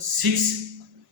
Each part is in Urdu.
6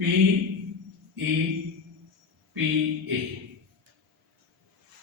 PEPA।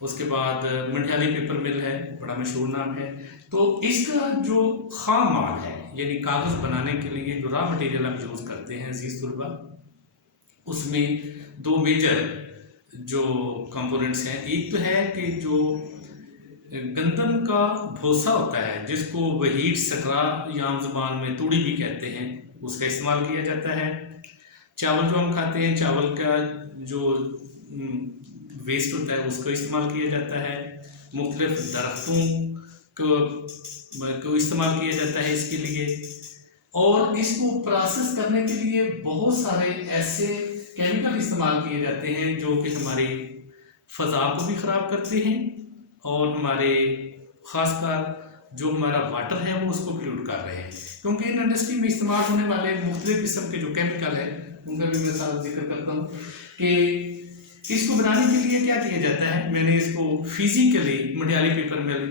اس کے بعد منڈیالی پیپر مل ہے، بڑا مشہور نام ہے۔ تو اس کا جو خام مال ہے یعنی کاغذ بنانے کے لیے جو را مٹیریل ہم یوز کرتے ہیں عزیز طلباء، اس میں دو میجر جو کمپوننٹس ہیں۔ ایک تو ہے کہ جو گندم کا بھوسا ہوتا ہے جس کو وہیٹ سٹرا یا عام زبان میں توڑی بھی کہتے ہیں، اس کا استعمال کیا جاتا ہے۔ چاول جو ہم کھاتے ہیں، چاول کا جو ویسٹ ہوتا ہے اس کا استعمال کیا جاتا ہے۔ مختلف درختوں کو استعمال کیا جاتا ہے اس کے لیے، اور اس کو پروسیس کرنے کے لیے بہت سارے ایسے کیمیکل استعمال کیے جاتے ہیں جو کہ ہماری فضا کو بھی خراب کرتے ہیں، اور ہمارے خاص کر جو ہمارا واٹر ہے وہ اس کو پلیوٹ کر رہے ہیں، کیونکہ ان انڈسٹری میں استعمال ہونے والے مختلف قسم کے جو کیمیکل ہیں ان کا بھی میں ساتھ ذکر کرتا ہوں کہ اس کو بنانے کے لیے کیا کیا جاتا ہے۔ میں نے اس کو فزیکلی منڈیالی پیپر مل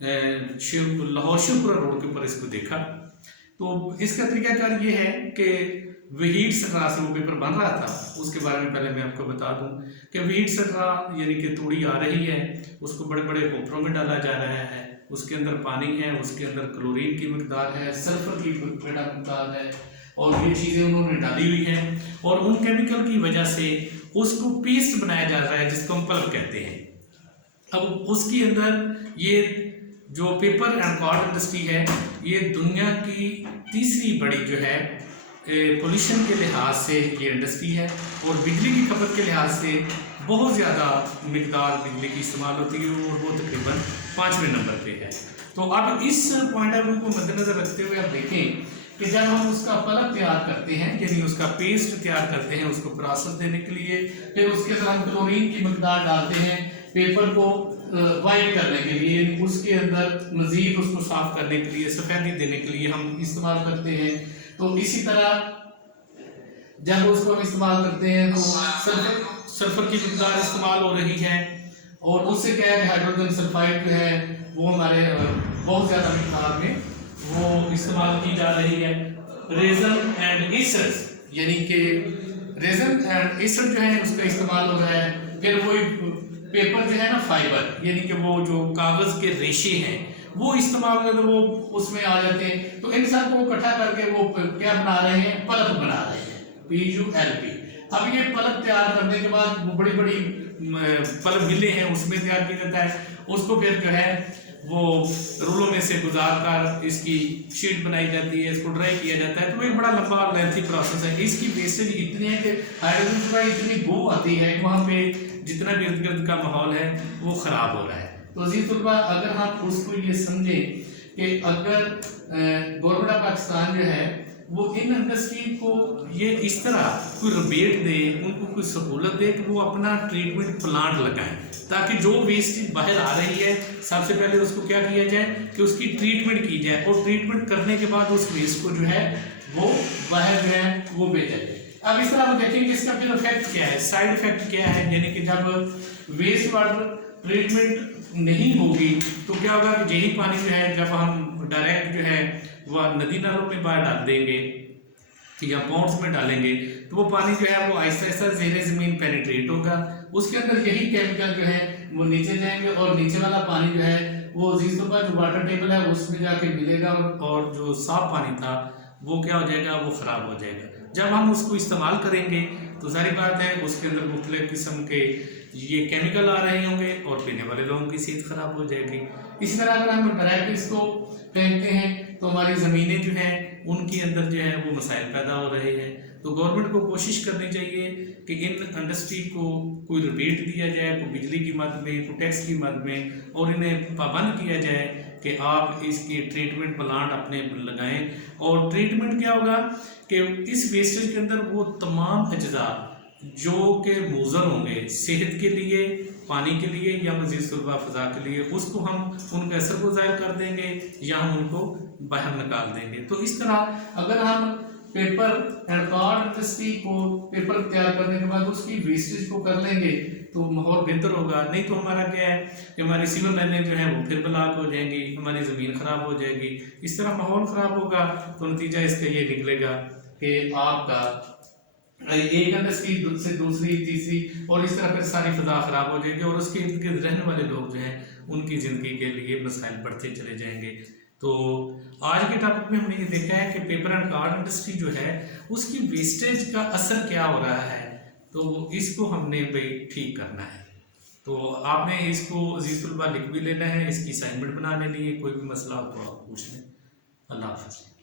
لاہور شیوپورہ روڈ کے اوپر اس کو دیکھا، تو اس کا طریقہ کار یہ ہے کہ وہیٹ سٹرا سے وہ پیپر بن رہا تھا۔ اس کے بارے میں پہلے میں آپ کو بتا دوں کہ وہیٹ سٹرا یعنی کہ توڑی آ رہی ہے، اس کو بڑے بڑے ہوپروں میں ڈالا جا رہا ہے، اس کے اندر پانی ہے، اس کے اندر کلورین کی مقدار ہے، سلفر کی مقدار ہے، اور یہ چیزیں انہوں نے ڈالی ہوئی ہیں، اور ان کیمیکل کی وجہ سے اس کو پیسٹ بنایا جا رہا ہے جس کو ہم پلپ کہتے ہیں۔ اب اس کے اندر یہ جو پیپر اینڈ کارڈ انڈسٹری ہے یہ دنیا کی تیسری بڑی جو ہے پولیوشن کے لحاظ سے یہ انڈسٹری ہے، اور بجلی کی کھپت کے لحاظ سے بہت زیادہ مقدار بجلی کی استعمال ہوتی ہے، اور وہ تقریباً 5ویں نمبر پہ ہے۔ تو اب اس پوائنٹ آف ویو کو مد نظر رکھتے ہوئے آپ دیکھیں کہ جب ہم اس کا پلپ تیار کرتے ہیں یعنی اس کا پیسٹ تیار کرتے ہیں اس کو پروسیس دینے کے لیے، پھر اس کے اندر ہم کلورین کی مقدار ڈالتے ہیں پیپر کو وائٹ کرنے کے لیے، یعنی اس کے اندر مزید اس کو صاف کرنے کے لیے، سفیدی دینے کے لیے ہم استعمال کرتے ہیں۔ تو اسی طرح جب اس کو ہم استعمال کرتے ہیں تو سلفر کی مقدار استعمال ہو رہی ہے، اور اس سے کیا ہے کہ ہائیڈروجن سلفائڈ جو ہے وہ ہمارے بہت زیادہ مقدار میں وہ استعمال کی جا رہی ہے۔ ریزن اینڈ ایسڈ یعنی کہ ریزن اینڈ ایسڈ جو ہے اس کا استعمال ہو رہا ہے۔ پھر وہی پیپر جو ہے نا فائبر یعنی کہ وہ جو کاغذ کے ریشے ہیں وہ استعمال کر وہ اس میں آ جاتے ہیں، تو ان سب کو اکٹھا کر کے وہ کیا بنا رہے ہیں، پلپ بنا رہے ہیں، PULP۔ اب یہ پلپ تیار کرنے کے بعد وہ بڑی بڑی پلپ ملیں ہیں اس میں تیار کیا جاتا ہے، اس کو پھر جو ہے وہ رولوں میں سے گزار کر اس کی شیٹ بنائی جاتی ہے، اس کو ڈرائی کیا جاتا ہے، تو ایک بڑا لمبا اور لینتھی پروسیس ہے۔ اس کی ویسٹیج اتنی ہے کہ ہائیڈروجن سلفائڈ اتنی بو آتی ہے وہاں پہ جتنا بھی ارد گرد کا ماحول ہے وہ خراب ہو رہا ہے۔ تو عزیز طلباء اگر ہم اس کو یہ سمجھیں کہ اگر گورنمنٹ آف پاکستان جو ہے وہ ان انڈسٹری کو یہ اس طرح کوئی ربیٹ دے، ان کو کوئی سہولت دے کہ وہ اپنا ٹریٹمنٹ پلانٹ لگائیں، تاکہ جو ویسٹ باہر آ رہی ہے سب سے پہلے اس کو کیا کیا جائے کہ اس کی ٹریٹمنٹ کی جائے، اور ٹریٹمنٹ کرنے کے بعد اس ویسٹ کو جو ہے وہ باہر جو ہے وہ بھیجا جائے۔ اب اس طرح ہم دیکھیں کہ اس کا پھر افیکٹ کیا ہے، سائڈ افیکٹ کیا ہے، یعنی کہ جب ویسٹ واٹر ٹریٹمنٹ نہیں ہوگی تو کیا ہوگا کہ یہی پانی جو ہے جب ہم ڈائریکٹ جو ہے وہ ندی نالوں میں باہر ڈال دیں گے یا پونڈس میں ڈالیں گے تو وہ پانی جو ہے وہ آہستہ آہستہ زیر زمین پینیٹریٹ ہوگا، اس کے اندر یہی کیمیکل جو ہے وہ نیچے جائیں گے، اور نیچے والا پانی جو ہے وہ عزیز طلباء جو واٹر ٹیبل ہے اس میں جا کے ملے گا، اور جو صاف پانی تھا وہ کیا ہو جائے گا، وہ خراب ہو جائے گا۔ جب ہم اس کو استعمال کریں گے تو ظاہر بات ہے اس کے اندر مختلف قسم کے یہ کیمیکل آ رہے ہوں گے اور پینے والے لوگوں کی صحت خراب ہو جائے گی۔ اسی طرح اگر ہم ڈائریکٹ اس کو پھینکتے ہیں تو ہماری زمینیں جو ہیں ان کے اندر جو ہے وہ مسائل پیدا ہو رہے ہیں۔ تو گورنمنٹ کو کوشش کرنی چاہیے کہ ان انڈسٹری کو کوئی ریبیٹ دیا جائے، کوئی بجلی کی مد میں، کوئی ٹیکس کی مد میں، اور انہیں پابند کیا جائے کہ آپ اس کی ٹریٹمنٹ پلانٹ اپنے لگائیں۔ اور ٹریٹمنٹ کیا ہوگا کہ اس ویسٹیج کے اندر وہ تمام اجزاء جو کہ مضر ہوں گے صحت کے لیے، پانی کے لیے یا مزید طلبہ فضا کے لیے، اس کو ہم ان کے اثر کو ظاہر کر دیں گے یا ہم ان کو باہر نکال دیں گے۔ تو اس طرح اگر ہم پیپر اینڈ کارڈ انڈسٹری کو پیپر تیار کرنے کے بعد اس کی ویسٹیج کو کر لیں گے تو ماحول بہتر ہوگا، نہیں تو ہمارا کیا ہے کہ ہماری سیور لائنیں جو ہیں وہ پھر بلاک ہو جائیں گی، ہماری زمین خراب ہو جائے گی۔ اس طرح ماحول خراب ہوگا تو نتیجہ اس کا یہ نکلے گا کہ آپ کا ایک انڈسٹری سے دوسری تیسری اور اس طرح پھر ساری فضا خراب ہو جائے گی اور اس کے ارد گرد رہنے والے لوگ جو ہیں ان کی زندگی کے لیے مسائل بڑھتے چلے جائیں گے۔ تو آج کے ٹاپک میں ہم نے یہ دیکھا ہے کہ پیپر اینڈ کارڈ انڈسٹری جو ہے اس کی ویسٹیج کا اثر کیا ہو رہا ہے، تو اس کو ہم نے بھائی ٹھیک کرنا ہے۔ تو آپ نے اس کو عزیز طلباء لکھ بھی لینا ہے، اس کی اسائنمنٹ بنا لینی ہے، کوئی بھی مسئلہ ہو تو آپ پوچھ لیں۔ اللہ حافظ۔